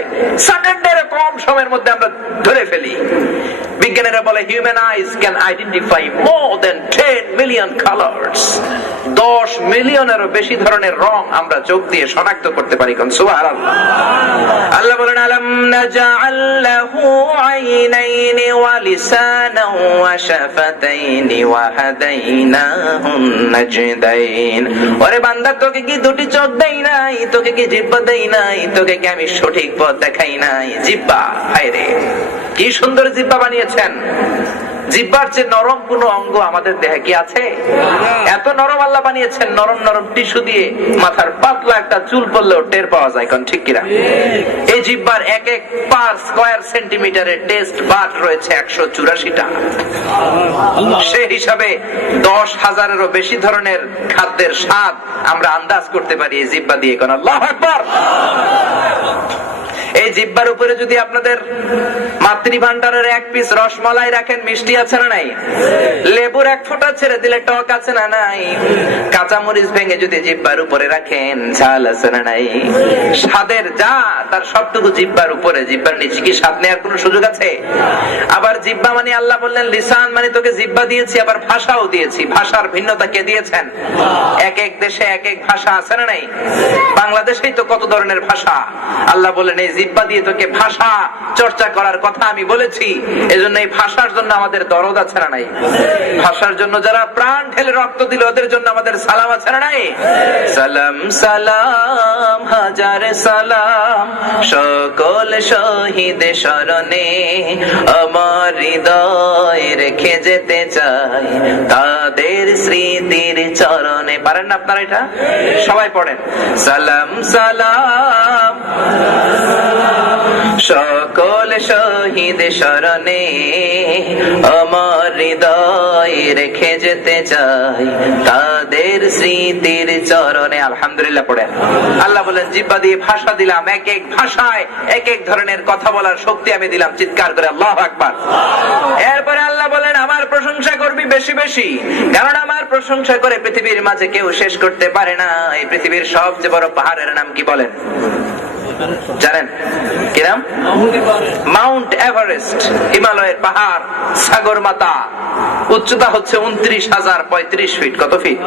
সেকেন্ডের কম সময়ের মধ্যে আমরা ধরে ফেলি। বিজ্ঞানীরা বলে human eyes can identify more than 10 million colours. 10 মিলিয়নেরও বেশি ধরনের রং আমরা চোখ দিয়ে শনাক্ত করতে পারি। কোন সুবহানাল্লাহ। আল্লাহ বলেন আলাম নাজআল লাহু আইনাইনি ওয়া লিসানান ওয়া শাফাতাইনি ওয়া হাদাইনাহুন নাজদাইন। ওরে বান্দা, তোকে কি দুটি চোখ দেই নাই? তোকে কি জিহ্বা দেই নাই? তোকে কি আমি সঠিক পথ দেখাই নাই? জিহ্বা, হায় রে কি সুন্দর জিহ্বা বানিয়েছেন। জিহ্বার যে নরম কোন অঙ্গ আমাদের দেহে কি আছে? এত নরম আল্লাহ বানিয়েছেন, নরম নরম টিস্যু দিয়ে মাথার পাতলা একটা চুল পড়লেও টের পাওয়া যায়। কোন ঠিক কিনা? এই জিহ্বার এক এক পার স্কয়ার সেন্টিমিটারের টেস্ট বাড রয়েছে 184টা। সে হিসাবে 10,000-এরও বেশি ধরনের খাদ্যের স্বাদ আমরা আন্দাজ করতে পারি এই জিহ্বা দিয়ে। কোন আল্লাহু আকবার। এই জিহ্বার উপরে যদি আপনাদের মাতৃভান্ডারের এক পিস রসমালাই রাখেন, মিষ্টি আছে না নাই? লেবুর এক ফোঁটা ছেড়ে দিলে টক আছে না নাই? কাঁচামরিচ ভেঙে যদি জিহ্বার উপরে রাখেন, ঝাল আছে না নাই? স্বাদের যা তার সবটুকু জিহ্বার উপরে, জিহ্বার নিচে কি স্বাদ নেওয়ার কোন সুযোগ আছে? আবার জিহ্বা মানে আল্লাহ বললেন লিসান মানে তোকে জিহ্বা দিয়েছি, আবার ভাষাও দিয়েছি। ভাষার ভিন্নতা কে দিয়েছেন? এক এক দেশে এক এক ভাষা আছে না নাই? বাংলাদেশেই তো কত ধরনের ভাষা। আল্লাহ বলেন এই জিহ্বা দিয়ে তোকে ভাষা চর্চা করার কথা আমি বলেছি। এজন্য এই ভাষার জন্য আমাদের দরদ আছে না নাই? ভাষার জন্য যারা প্রাণ ঢেলে রক্ত দিল ওদের জন্য আমাদের সালাম আছে না নাই? সালাম সালাম হাজার সালাম সকল শহীদ স্মরণে, আমার হৃদয় রেখে যেতে চাই তাদের স্মৃতির চরণে। পারেন না আপনারা এটা? সবাই পড়েন। সালাম সালাম সকল শহীদ স্মরণে, আমার হৃদয় রেখে যেতে চাই তাদের স্মৃতির চরণে। আলহামদুলিল্লাহ পড়েন। আল্লাহ বলেন জিহ্বা দিয়ে ভাষা দিলাম, এক এক ভাষায় এক এক ধরনের কথা বলার শক্তি আমি দিলাম। চিৎকার করে আল্লাহু আকবার। এরপরে আল্লাহ বলেন আমার প্রশংসা করবি বেশি বেশি, কারণ আমার প্রশংসা করে পৃথিবীর মাঝে কেউ শেষ করতে পারে না। এই পৃথিবীর সবচেয়ে বড় পাহাড়ের নাম কি বলেন? জানেন কি নাম? মাউন্ট এভারেস্ট, হিমালয়ের পাহাড়, সাগরমাতা। উচ্চতা হচ্ছে 29,035 ফিট। কত ফিট?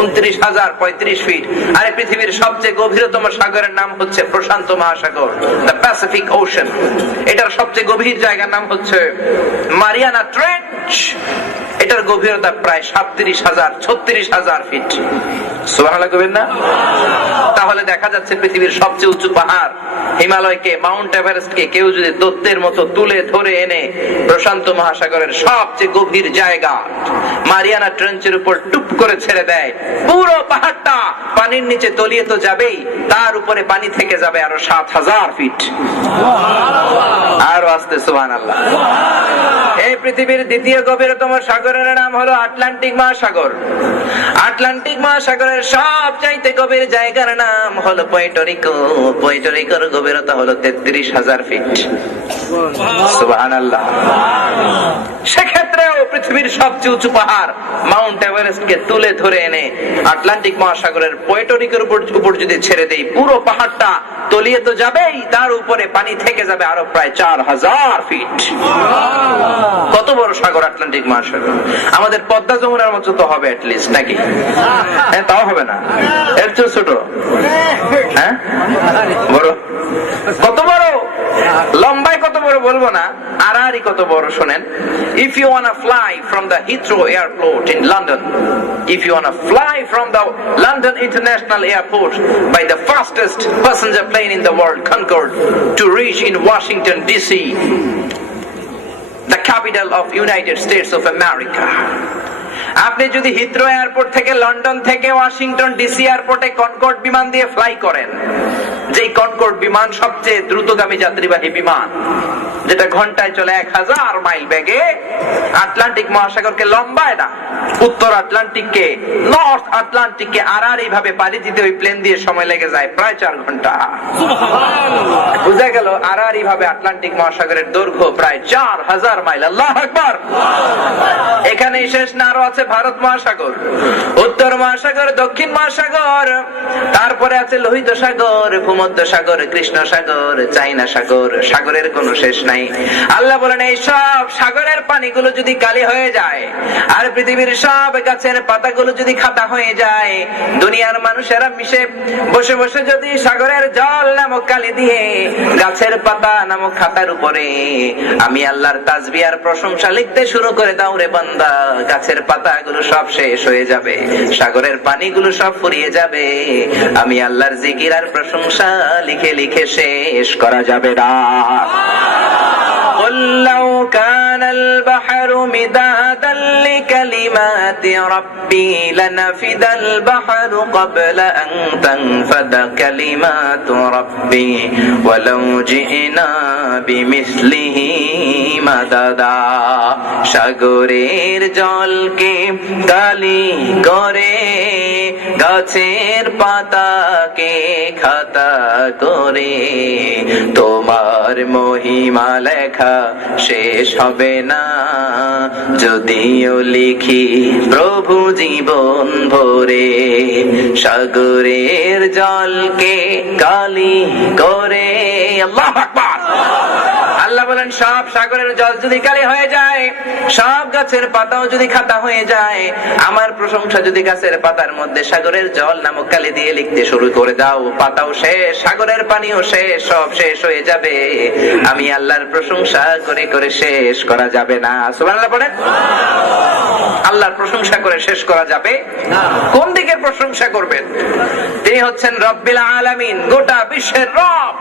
29,035 ফিট। আর পৃথিবীর সবচেয়ে গভীরতম সাগরের নাম হচ্ছে প্রশান্ত মহাসাগর, দ্য প্যাসিফিক ওশান। এটার সবচেয়ে গভীর জায়গার নাম হচ্ছে মারিয়ানা ট্রেঞ্চ। এটার গভীরতা প্রায় 37,000-36,000 ফিট। সুবহানাল্লাহ কইবেন না? তাহলে দেখা যাচ্ছে পৃথিবীর সবচেয়ে উঁচু পাহাড় হিমালয়কে, মাউন্ট এভারেস্টকে কেউ যদি দত্তের মতো তুলে ধরে এনে প্রশান্ত মহাসাগরের সবচেয়ে গভীর জায়গা মারিয়ানা ট্রেঞ্চের উপর টুপ করে ছেড়ে দেয়, পুরো পাহাড়টা পানির নিচে তলিয়ে তো যাবেই, তার উপরে পানি থেকে যাবে আরো 7,000 ফিট। আরো আসতে সুবহানাল্লাহ। এই পৃথিবীর দ্বিতীয় গভীরতম সাগরের নাম হলো আটলান্টিক মহাসাগর। আটলান্টিক মহাসাগরের সবচাইতে গভীর জায়গার নাম হলো পুয়ের্টো। পুয়ের্টোর গভীরতা হলো 33,000 ফিট। সুবহানাল্লাহ। সেক্ষেত্রেও পৃথিবীর সবচেয়ে উঁচু পাহাড় মাউন্ট এভারেস্টকে তুলে ধরে এনে আটলান্টিক মহাসাগরের পুয়ের্টোর উপর যদি ছেড়ে দেই, পুরো পাহাড়টা তলিয়ে তো যাবেই, তার উপরে পানি থেকে যাবে আরো প্রায় 4,000 ফিট। কত বড় সাগর আটলান্টিক মহাসাগর! আমাদের পদ্মা যমুনার মতো তো হবে অ্যাটলিস্ট, নাকি? হ্যাঁ, তাও হবে না, এর চেয়ে ছোট। হ্যাঁ, বড়। কত বড়? লম্বায় কত বড় বলবো না, আড়াআড়ি কত বড় শোনেন। If you wanna fly from the Heathrow airport in London, if you wanna fly from the London International Airport by the fastest passenger plane in the world, Concorde, to reach in Washington DC, the capital of United States of America. আপনি যদি Heathrow airport থেকে London থেকে Washington DC এয়ারপোর্টে Concord বিমান দিয়ে fly করেন, যে Concord বিমান সবচেয়ে দ্রুতগামী যাত্রীবাহী বিমান, যেটা ঘন্টায় চলে 1000 মাইল বেগে, আটলান্টিক মহাসাগরকে লম্বায় না, উত্তর আটলান্টিককে, নর্থ আটলান্টিককে আড়াআড়ি ভাবে পাড়ি দিতে ওই প্লেন দিয়ে সময় লেগে যায় প্রায় 4 ঘন্টা। বুঝা গেল আড়াআড়ি ভাবে আটলান্টিক মহাসাগরের দৈর্ঘ্য প্রায় 4000 মাইল। আল্লাহু আকবার। এখানেই শেষ না, আরো আছে ভারত মহাসাগর, উত্তর মহাসাগর, দক্ষিণ মহাসাগর, তারপরে আছে লোহিত সাগর, ভূমধ্য সাগর, কৃষ্ণ সাগর, চাইনা সাগর। সাগরের কোনো শেষ নাই। নাই। আল্লাহ বলেন এই সব সাগরের পানিগুলো যদি কালি হয়ে যায়, আর পৃথিবীর সব গাছের পাতাগুলো যদি খাতা হয়ে যায়, দুনিয়ার মানুষেরা মিশে বসে বসে যদি সাগরের জল নামক কালি দিয়ে গাছের পাতা নামক খাতার উপরে আমি আল্লাহর তাসবিহ আর প্রশংসা লিখতে শুরু করে দাও রে বান্দা, গাছের পাতাগুলো সব শেষ হয়ে যাবে, সাগরের পানিগুলো সব ফুরিয়ে যাবে, আমি আল্লাহর জিকির আর প্রশংসা লিখে লিখে শেষ করা যাবে না। قل لو كان البحر مدادا لكلمات ربي لنفد البحر قبل أن تنفد كلمات ربي ولو جئنا بمثله مددا। সাগরের জলকে কালি করে গাছের পাতাকে খাতা করে তোমার মহিমা লেখা শেষ হবে না, যদিও লিখি প্রভু জীবন ভরে। সাগরের জলকে কালি করে, আল্লাহু আকবার। আল্লাহ বলেন সব সাগরের জল যদি কালি হয়ে যায়, সব গাছের পাতাও যদি খাতা হয়ে যায়, আমার প্রশংসা যদি গাছের পাতার মধ্যে সাগরের জল নামক কালি দিয়ে লিখতে শুরু করে দাও, পাতাও শেষ, সাগরের পানিও শেষ, সব শেষ হয়ে যাবে, আমি আল্লাহর প্রশংসা করে করে শেষ করা যাবে না। সুবহানাল্লাহ বলেন। আল্লাহর প্রশংসা করে শেষ করা যাবে না। কোন দিকের প্রশংসা করবেন? তিনি হচ্ছেন রব্বিল আলামিন, গোটা বিশ্বের রব।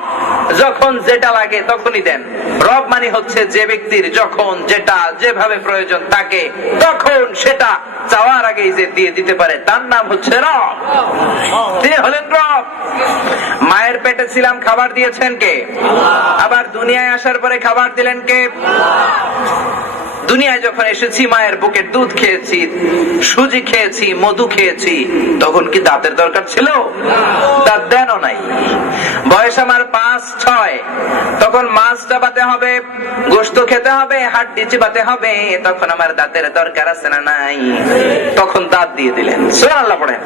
যখন যেটা লাগে তখনই দেন। রব মানে হচ্ছে যে ব্যক্তির যখন যেটা যেভাবে প্রয়োজন তাকে তখন সেটা চাওয়ার আগেই যে দিয়ে দিতে পারে, তার নাম হচ্ছে রব। তিনি হলেন রব। মায়ের পেটে ছিলাম, খাবার দিয়েছেন কে? আবার দুনিয়ায় আসার পরে খাবার দিলেন কে? দুনিয়ায় যখন এসেছি মায়ের বুকের দুধ খেয়েছি, সুজি খেয়েছি, মধু খেয়েছি, তখন কি দাঁতের দরকার ছিল? দাঁত দেনও নাই। বয়স আমার 5-6, তখন মাছ চাবাতে হবে, গোশত খেতে হবে, হাড্ডি চিবাতে হবে, তখন আমার দাঁতের দরকার আছে না নাই? তখন দাঁত দিয়ে দিলেন। সুবহানাল্লাহ পড়েন।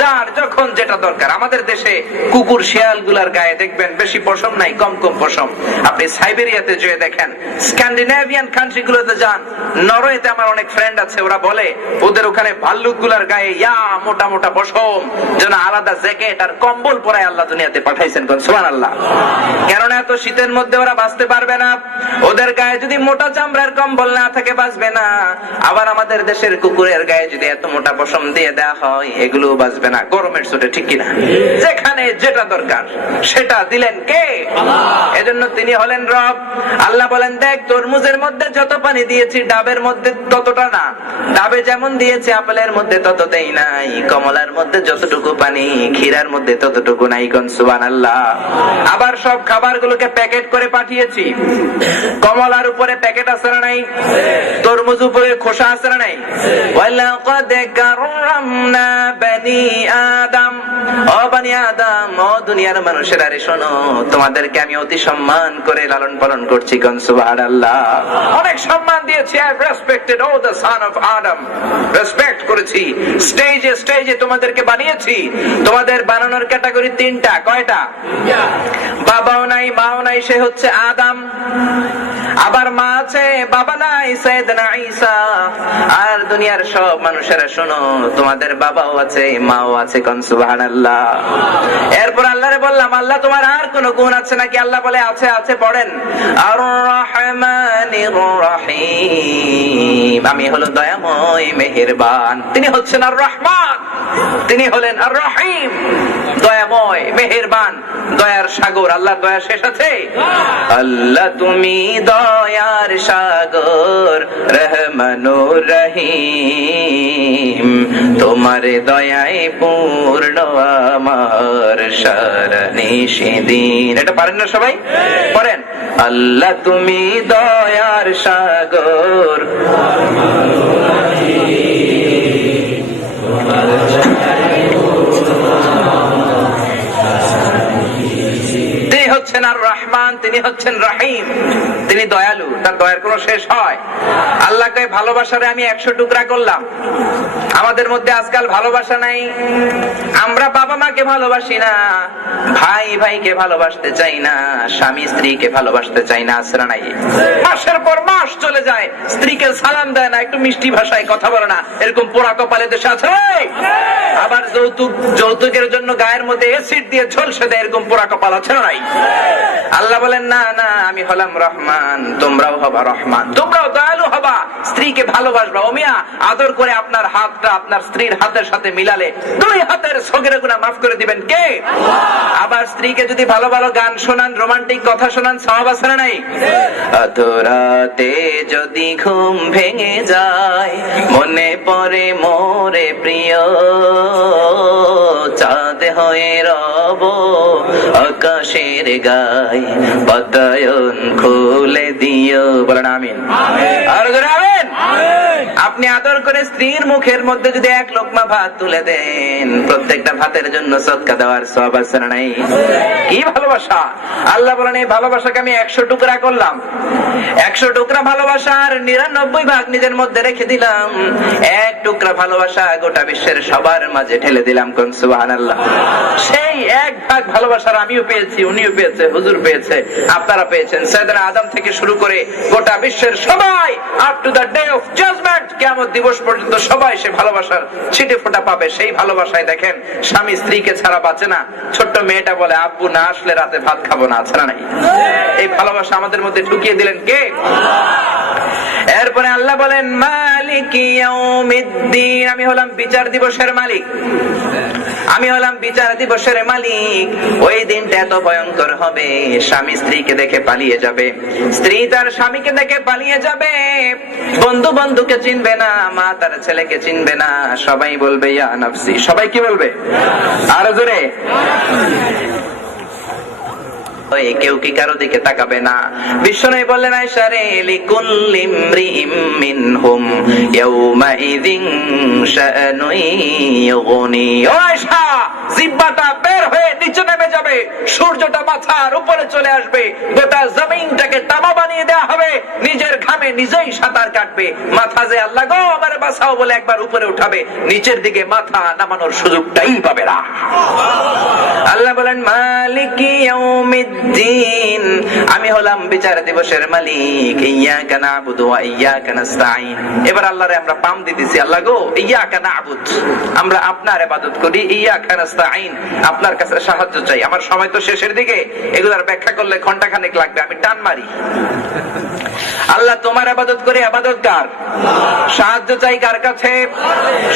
যার যখন যেটা দরকার। আমাদের দেশে কুকুর শিয়াল গুলার গায়ে দেখবেন বেশি পশম নাই, কম কম পশম। আপনি সাইবেরিয়াতে যেয়ে দেখেন, স্ক্যান্ডিনেভিয়ান কান্ট্রি গুলোতে যান, নরওয়েতে আমার অনেক ফ্রেন্ড আছে, ওরা বলে ওদের ওখানে ভাল্লুক গুলার গায়ে মোটা মোটা পশম, যেন আলাদা জ্যাকেট আর কম্বল পরায় আল্লাহ দুনিয়াতে পাঠাইছেন। সুবহানাল্লাহ। কেননা এত শীতের মধ্যে ওরা বাঁচতে পারবে না, ওদের গায়ে যদি মোটা চামড়ার কম্বল না থাকে বাঁচবে না। আবার আমাদের দেশের কুকুরের গায়ে যদি এত মোটা পশম দিয়ে দেওয়া হয়, এগুলো বাঁচবে না গরমের চোটে, ঠিক কিনা? যেখানে যেটা দরকার সেটা দিলেন কে? এজন্য তিনি হলেন রব। আল্লাহ বলেন দেখ, তরমুজের মধ্যে যত পানি দিয়েছি ডাবের মধ্যে ততটা না, ডাবে যেমন দিয়েছি আপেলের মধ্যে ততটাই নাই, কমলার মধ্যে যতটুকু পানি ক্ষীরার মধ্যে ততটুকু নাই। কোন সুবহানাল্লাহ। আবার সব খাবারগুলোকে প্যাকেট করে পাঠিয়েছি, কমলার উপরে প্যাকেট আছে না নাই? তরমুজ উপরে খোসা আছে না নাই? ওয়ালাকাদ কাররামনা বনি আদম, ও বনি আদম, ও দুনিয়ার মানুষেরা রে শোনো, তোমাদেরকে আমি অতি সম্মান করে লালন পালন করছি। কোন সুবহানাল্লাহ। অনেক সম্মান দিয়েছি, I have respected all the son of Adam, respect করেছি। স্টেজে স্টেজে তোমাদেরকে বানিয়েছি। তোমাদের বানানোর ক্যাটাগরি 3টা। কয়টা? বাবাও নাই, মাও নাই, সে হচ্ছে আদম। আবার মা আছে, বাবা নাই, সাইয়েদনা ঈসা। আর দুনিয়ার সব মানুষেরা শোনো, তোমাদের বাবাও আছে, মাও আছে। কোন সুবহানাল্লাহ। এরপর আল্লাহরে বললাম, আল্লাহ তোমার আর কোন গুণ আছে নাকি? আল্লাহ বলে আছে, আছে। পড়েন, আর রহমানির রহিম, আমি হলো দয়াময় মেহেরবান। তিনি হচ্ছেন আর রহমান, তিনি হলেন আর রহিম, দয়াময় মেহেরবান, দয়ার সাগর। আল্লাহ দয়া শেষ আছে? আল্লাহ তুমি দয়ার সাগর, রহমানুর রহিম, তোমার দয়ায় পূর্ণ আমার সারা নিশিদিন। এটা পারেন না সবাই? পড়েন, আল্লাহ তুমি দয়ার সাগর, তিনি হচ্ছেন আর রহমান, তিনি হচ্ছেন রহিম, তিনি দয়ালু, তার দয়ার কোনো শেষ হয়? আল্লাহকে ভালোবাসারে আমি 100 টুকরা করলাম। আমাদের মধ্যে আজকাল ভালোবাসা নাই। আমরা বাবা মাকে ভালোবাসি না, ভাই ভাইকে ভালোবাসতে চাই না, স্বামী স্ত্রীকে ভালোবাসতে চাই না, আছে না নাই? মাসের পর মাস চলে যায়, স্ত্রীকে সালাম দেয় না, একটু মিষ্টি ভাষায় কথা বলে না, এরকম পোড়া কপালে দেশে আছে। আবার যৌতুকের জন্য গায়ের মধ্যে অ্যাসিড দিয়ে ঝলসে দেয়, এরকম পোড়া কপাল আছে না নাই? আল্লাহ বলেন না না, আমি হলাম রহমান, তোমরাও হবা রহমান, তোমরাও দয়ালু হবা, স্ত্রীকে ভালোবাসবা। ও মিয়া, আদর করে আপনার হাতটা আপনার স্ত্রীর হাতের সাথে মিলালে 2 হাতের সগীরা গুনাহ মাফ করে দিবেন কে? আবার স্ত্রীকে যদি ভালো ভালো গান শোনান, রোমান্টিক কথা শোনান, সওয়াব আছে না নাই? অধরাতে যদি ঘুম ভেঙে যায়, মনে পড়ে মোরে প্রিয়, চাঁদ হয়ে রব আকাশের গায়, বাতায়ন খুলে দিও, বলেন আমিন। আর জোরে আমিন। আপনি আদর করে স্ত্রীর মুখের মধ্যে যদি 1 লোকমা ভাত তুলে দেন, প্রত্যেকটা ভাতের জন্য সদকা দেওয়ার সওয়াব আছে না নাই? কি ভালোবাসা! আল্লাহ বলেন এই ভালোবাসাকে আমি 100 টুকরা করলাম, 100 টুকরা ভালোবাসার 99 ভাগ নিজের মধ্যে রেখে দিলাম, 1 টুকরা ভালোবাসা গোটা বিশ্বের সবার মাঝে ঢেলে দিলাম। কোন সুবহানাল্লাহ। সেই 1 ভাগ ভালোবাসার আমিও পেয়েছি, উনিও পেয়েছে, হুজুর পেয়েছে, আপনারা পেয়েছেন, সাইয়েদনা আদম থেকে শুরু করে গোটা বিশ্বের সবাই, up to the day of judgement, কিয়ামত দিবস পর্যন্ত সবাই সে ভালোবাসার ছিটে ফোঁটা পাবে। সেই ভালোবাসায় দেখেন স্বামী স্ত্রীকে ছাড়া বাঁচে না। ছোট্ট মেয়েটা বলে আব্বু না আসলে রাতে ভাত খাবো না, আছে না নাই? এই ভালোবাসা আমাদের মধ্যে ঢুকিয়ে দিলেন কে? এরপরে আল্লাহ বলেন মালিক ইয়াউমিদ্দিন, আমি হলাম বিচার দিবসের মালিক, আমি হলাম বিচার দিবসের মালিক। ওই দিনটা এত ভয়ঙ্কর হবে, স্বামী স্ত্রীকে দেখে পালিয়ে যাবে, স্ত্রী তার স্বামীকে দেখে পালিয়ে যাবে, বন্ধু বন্ধুকে চিনবে না, মা তার ছেলেকে চিনবে না, সবাই বলবে ইয়া নাফসি। সবাই কি বলবে? আরো জোরে। কেউ কি কারো দিকে তাকাবে না। বিশ্বনবী বললেন আয়েশা রে, লিকুল্লি ইমরিইম মিনহুম ইয়াউমাইযিন শাআনুন ইউগনি। ও আয়েশা, জিহ্বাটা বের হয়ে নিচে নেমে যাবে, সূর্যটা মাথার উপরে চলে আসবে, গোটা জমিনটাকে তামা বানিয়ে দেওয়া হবে, নিজের ঘামে নিজেই সাঁতার কাটবে, মাথা যে আল্লাহ গো আমার বাঁচাও বলে একবার উপরে উঠাবে, নিচের দিকে মাথা নামানোর সুযোগটাই পাবে না। আল্লাহ বলেন মালিকি ইয়াউমিদ্দিন, আমি হলাম বিচার দিবসের মালিক। ইয়াকা না'বুদু ওয়া ইয়াকা নাস্তাঈন। এবার আল্লাহরে আমরা পাম দিতেছি, আল্লাহ গো ইয়াকা না'বুদ, আমরা আপনার ইবাদত করি, ইয়াকা নাস্তাঈন, আপনার কাছে সাহায্য চাই। আমার সময় তো শেষের দিকে, এগুলার ব্যাখ্যা করলে ঘন্টাখানেক লাগবে, আমি টান মারি। আল্লাহ তোমার ইবাদত করি, ইবাদত কার? সাহায্য চাই কার কাছে?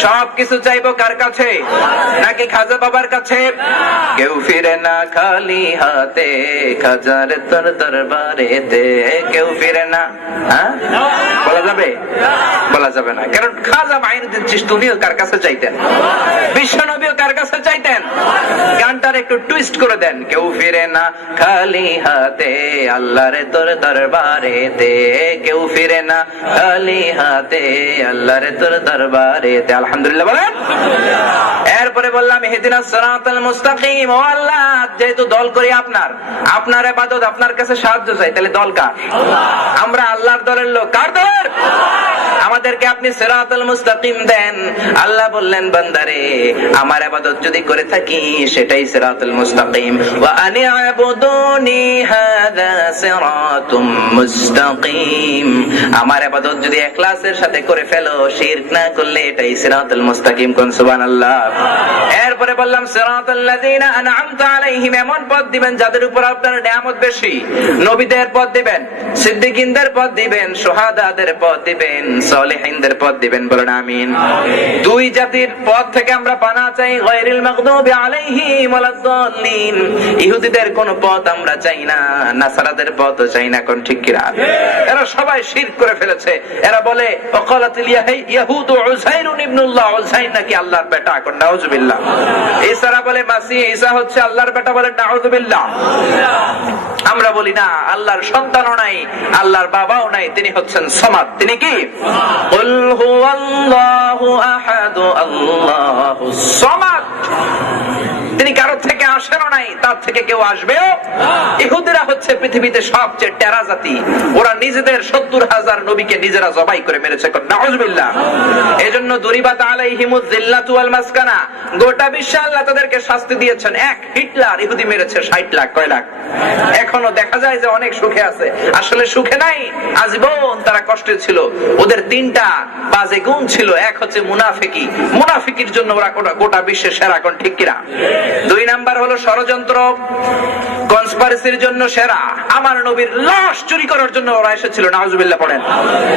সবকিছু চাইবো কার কাছে? নাকি খাজা বাবার কাছে? কেউ ফিরে না খালি হাতে, খাজার তোর দরবারেতে কেউ ফিরে না। হ্যাঁ, বলা যাবে? বলা যাবে না, কারণ খাজা মাইনুদ্দিন চিশতিও কার কাছে চাইতেন? বিশ্বনবীও কার কাছে চাইতেন? গানটার একটু টুইস্ট করে দেন, কেউ ফিরে না খালি হাতে, আল্লাহর তোর দরবারেতে কেউ ফিরে না খালি হাতে, আল্লাহর তোর দরবারেতে। আলহামদুলিল্লাহ বলেন। এরপরে বললাম ইহদিনাস সিরাতাল মুস্তাকিম। ও আল্লাহ, যেহেতু দল করি আপনার, আপনার ইবাদত, আপনার কাছে সাহায্য চাই, তাহলে দল কার? আমরা আল্লাহর দলের লোক। কার দলের? আমাদেরকে আপনি সিরাতাল মুস্তাকিম দেন। আল্লাহ বললেন বান্দারে, আমার ইবাদত যদি করে থাকি সেটাই সিরাতাল মুস্তাকিম। ওয়া আনি'বুদুনি হাযা সিরাতুম মুস্তাকিম, আমার ইবাদত যদি ইখলাসের সাথে করে ফেলো, শিরক না করলে, এটাই সিরাতাল মুস্তাকিম। কোন সুবহানাল্লাহ। এরপরে বললাম সিরাতাল লাযিনা আন'আমতা আলাইহিম, এমন পথ দিবেন যাদের উপর আপনার নিয়ামত বেশি। নবীদের পথ দিবেন, সিদ্দিকীনদের পথ দিবেন, শুহাদাদের পথ দিবেন, সালেহিনদের পথ দিবেন। বলেন আমিন। 2 জাতির পথ থেকে আমরা পানা চাই, গায়রিল মাগদুবি আলাইহিম ওয়ালাদ-দাল্লিন। ইহুদিদের কোন পথ আমরা চাই না, নাসারাদের পথও চাই না। কোন ঠিক কি না? এরা সবাই শিরক করে ফেলেছে। এরা বলে ওয়াকালাতিল ইয়াহুদু উযাইরুন ইবনুল্লাহ, উযাইর নাকি আল্লাহর বেটা। কোন নাউযুবিল্লাহ। ঈসারা বলে মাসিহ ঈসা হচ্ছে আল্লাহর বেটা, বলে নাউযুবিল্লাহ। আমরা বলি না, আল্লাহর সন্তানও নাই, আল্লাহর বাবাও নাই, তিনি হচ্ছেন সামাদ। তিনি কি? কুল হুয়াল্লাহু আহাদ, আল্লাহুস সামাদ। তিনি কারো থেকে আসেনও নাই, নাই, তার থেকে কেউ আসবেও। ইহুদিরা হচ্ছে পৃথিবীতে সবচেয়ে টেরা জাতি। ওরা নিজেদের 70,000 নবীকে নিজেরা জবাই করে মেরেছে। নাউজুবিল্লাহ। এজন্য দুরিবাত আলাইহিমুয যিল্লাতু ওয়াল মাসকানা, গোটা বিশ্বে আল্লাহ তাদেরকে শাস্তি দিয়েছেন। এক হিটলার ইহুদি মেরেছে 60 লাখ। কয় লাখ? এখনো দেখা যায় যে অনেক সুখে আছে, আসলে সুখে নাই, আজীবন তারা কষ্টে ছিল। ওদের 3টা বাজে গুণ ছিল। এক হচ্ছে মুনাফিকি, মুনাফিকির জন্য ওরা গোটা বিশ্বের সেরা। কোন ঠিক কিনা? 2 নাম্বার হলো ষড়যন্ত্র, কনস্পিরেসির জন্য সেরা। আমার নবীর লাশ চুরি করার জন্য ওরা এসেছিল। নাউজুবিল্লাহ পড়েন।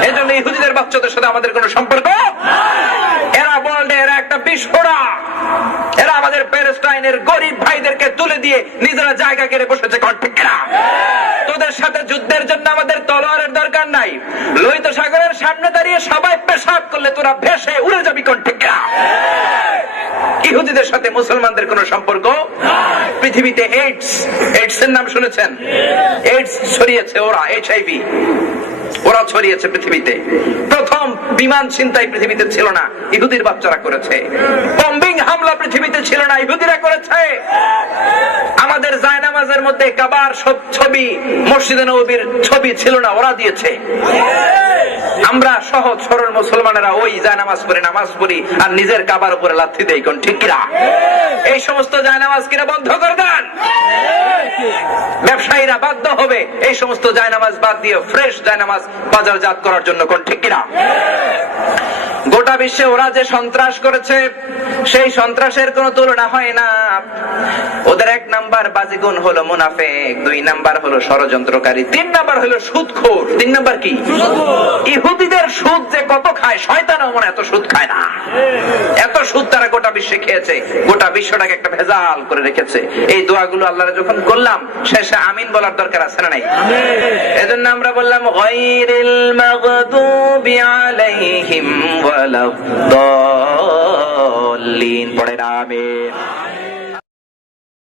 এজন্য ইহুদিদের বাচ্চাদের সাথে আমাদের কোনো সম্পর্ক। এরা বললে এরা একটা বিস্ফোরা, এরা আমাদের প্যালেস্টাইনের গরিব ভাইদেরকে তুলে দিয়ে নিজেরা জায়গা কেড়ে বসেছে। কোন ঠিক কিনা? তোদের সাথে যুদ্ধের জন্য আমাদের তলোয়ারের দরকার নাই। লোহিত সাগরের সামনে দাঁড়িয়ে সবাই পেশাব করলে তোরা ভেসে উড়ে যাবি। কোন ঠিক কিনা? ইহুদিদের সাথে মুসলমানদের কোন সম্পর্ক। পৃথিবীতে এইডস এর নাম শুনেছেন? এইডস ছড়িয়েছে ওরা, HIV ওরা ছড়িয়েছে পৃথিবীতে। প্রথম বিমান ছিনতাই পৃথিবীতে ছিল না, ইহুদির বাচ্চারা করেছে। বম্বিং হামলা পৃথিবীতে ছিল না, ইহুদিরা করেছে। আমাদের জায়নামাজের মধ্যে কাবার ছবি, মসজিদে নববীর ছবি ছিল না, ওরা দিয়েছে। আমরা সহজ সরল মুসলমানেরা ওই জায়নামাজ পড়ি, নামাজ পড়ি আর নিজের কাবার উপরে লাথি দেই। কোন ঠিক কিনা? এই সমস্ত জায়নামাজ কিনা বন্ধ করে দেন। ব্যবসায়ীরা বাধ্য হবে এই সমস্ত জায়নামাজ বাদ দিয়ে ফ্রেশ জায়নামাজ বাজারজাত করার জন্য। কোন ঠিক কিনা? গোটা বিশ্বে ওরা যে সন্ত্রাস করেছে, সেই সন্ত্রাসের কোনো তুলনা হয় না। ওদের 1 নাম্বার বাজিগুন হলো মুনাফিক, 2 নাম্বার হলো ষড়যন্ত্রকারী, 3 নাম্বার হলো সুদখোর। 3 নাম্বার কি? ইহুদিদের সুদ যে কত খায়, শয়তানও মনে এত সুদ খায় না। এত সুদ তারা গোটা বিশ্বে খেয়েছে, গোটা বিশ্বটাকে একটা ভেজাল করে রেখেছে। এই দোয়াগুলো আল্লাহর যখন করলাম, শেষে আমিন বলার দরকার আছে না নাই? এজন্য আমরা বললাম গায়রিল মাগদুবি আলাইহিম ওয়ালাদ-দাল্লিন। পড়ে না আমিন।